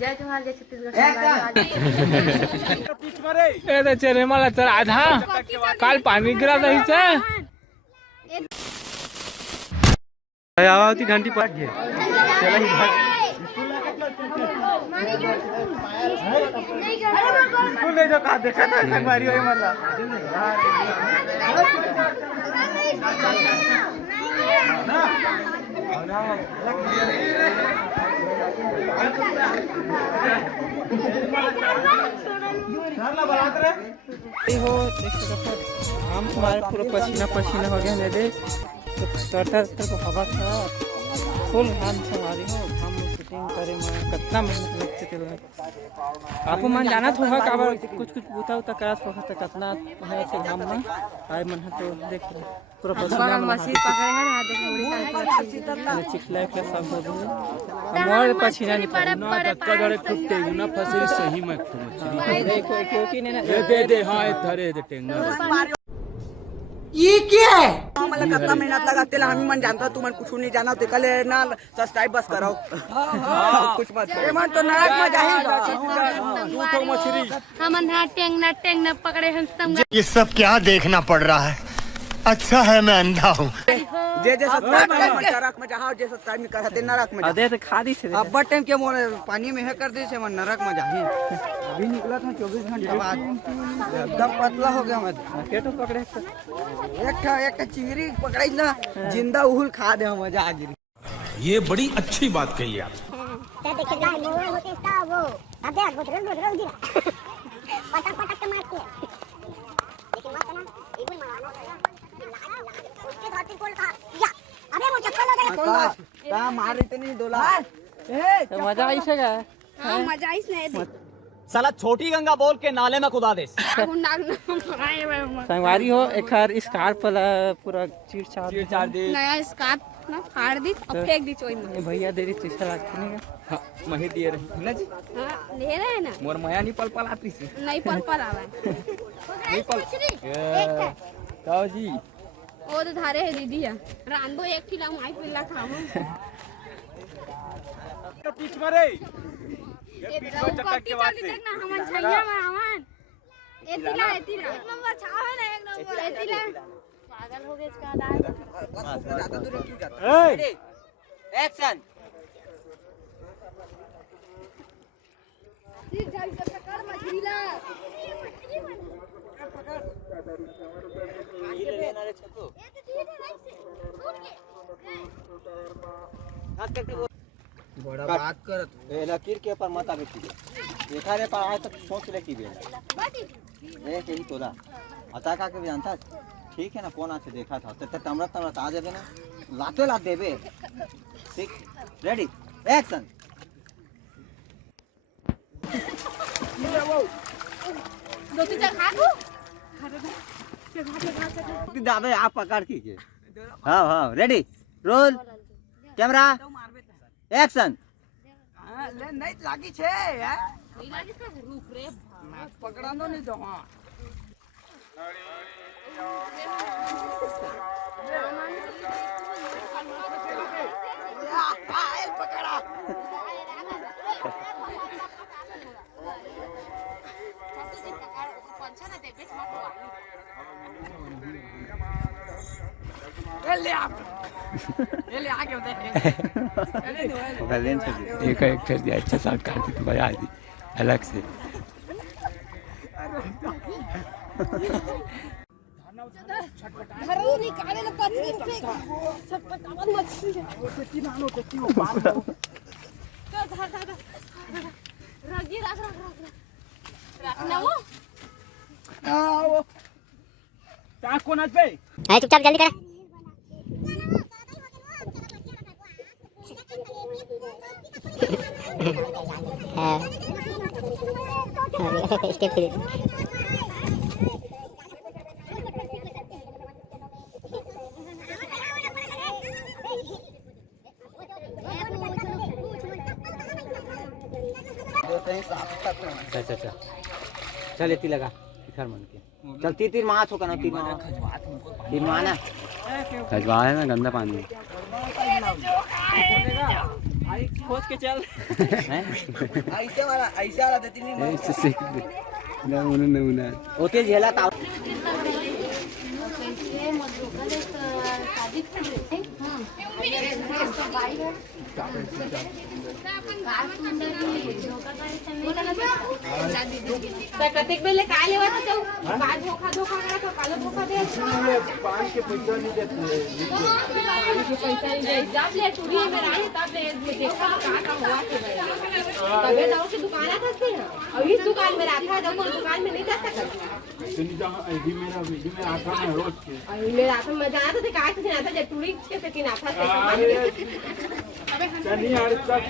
जय जोहार जय छत्तीसगढ़। चले मला तर आज हा काल पाणी गिरा जायचं ती घंटी पाठ घे नहीं जो कहा देखा था संगवारी वही मर रहा हो हम हमारे पूरा पसीना पसीना हो गया दे तो हवा था फुल हम हमारी हो हम शूटिंग करे में कितना मेहनत लगते थे आपको मन जाना तो होगा काबर कुछ बूता उता करा तो कितना है से हम में आए मन तो देख पूरा पसीना मशीन पकड़े है ना देख पूरी चिखला के सब हो गए हमारे पसीना नहीं पड़ा ना कच्चा गड़े कुत्ते ना फसरी सही में देखो क्योंकि ने दे हां धरे दे टेंगा ये क्या है मला कितना मेहनत लगा तेला हम मन जानता तू मन कुछ नहीं जाना तो कल ना सब्सक्राइब बस कराओ कुछ मत ये मन तो नरक में जाएगा दूठो मछली हमन ना टेंग न पकड़े हम सब ये सब क्या देखना पड़ रहा है। अच्छा है मैं अंधा हूँ। जे सब्सक्राइब नरक में जाओ जे सब्सक्राइब नहीं करते नरक में अदे तो खादी से अब टाइम के मोर पानी में है कर दे से मन नरक में जाही अभी निकला था 24 घंटे बाद एकदम पतला हो गया मैं केटो पकड़े एक चिंगरी पकड़ाई ना जिंदा उहुल खा दे मजा आ गिरी ये बड़ी अच्छी बात कही आप। मार इतनी डोला तो मजा आई से मजा इस नहीं साला छोटी गंगा बोल के नाले में कुदा दे संगवारी हो एक हर स्कार्फ वाला पूरा चीर दे नया स्कार्फ ना फाड़ दी और फेंक दी चोई में भैया दे रही पैसा लागते नहीं हां मही दिए रहे ना जी हां ले रहे हैं ना मोर मया नहीं पल पल आती से नहीं पल आवा नहीं पल काओ जी ओ तो धारे है दीदी है रांदो एक किलो माई पिल्ला खाओ पीछ मारे ये कॉपी चल देख ना हमन छैया में हमन एतिला एक नंबर छाव है ना एक नंबर एतिला पागल हो गए इसका दाई ज्यादा दूर क्यों जाता ए एक्शन ठीक ढंग से पकड़ मछलीला ये लेना रे छतो ये तो ठीक है राइट से छूट के बड़ा बात करत ए लकीर के ऊपर माता बेटी देखा रे पर आज तक सोच ले की बे बाटी ए कहीं तोला अता का के जानता ठीक है ना कौन आके देखा था तो तमरा आ जाबे ना लाते लात देबे ठीक रेडी एक्शन दो तीन खा दो दाबे आप पकड़ के हां हां रेडी रोल कैमरा एक्शन ले नहीं लागी छे यार नहीं लागी से रुक रे पकड़ानो नहीं दो हां पकड़ा ले आगे उधर एक कर दिया अच्छा साथ काट दी मजा आ दी अलग से घरों निकाले ना पत्नी से छटपटावन मछली है रगी रख रखना वो आओ ता कोन आज पे हां चुपचाप जल्दी कर हां स्टेप फिर अच्छा चल इतनी लगा घर मन के चल तीर माछ हो ना तीर माना खजवा है ना गंदा पानी भाई खोज के चल ऐसे वाला देती नहीं ओते झेला ता प्रत्येक वेळेला काय लेवायचं जाऊ काय धोका करा तो काल धोका दे पान के पैसा नहीं देते पैसा नहीं जब ले चोरी में रही तब ले देखा का हुआ के तबे नाव की दुकान करते हैं और इस दुकान में रखा है कोई दुकान में नहीं जा सकता आईडी मेरा आता है रोज के मेरा तो मजा आता था काहे से आता जब टूरी के से ना था नहीं यार सब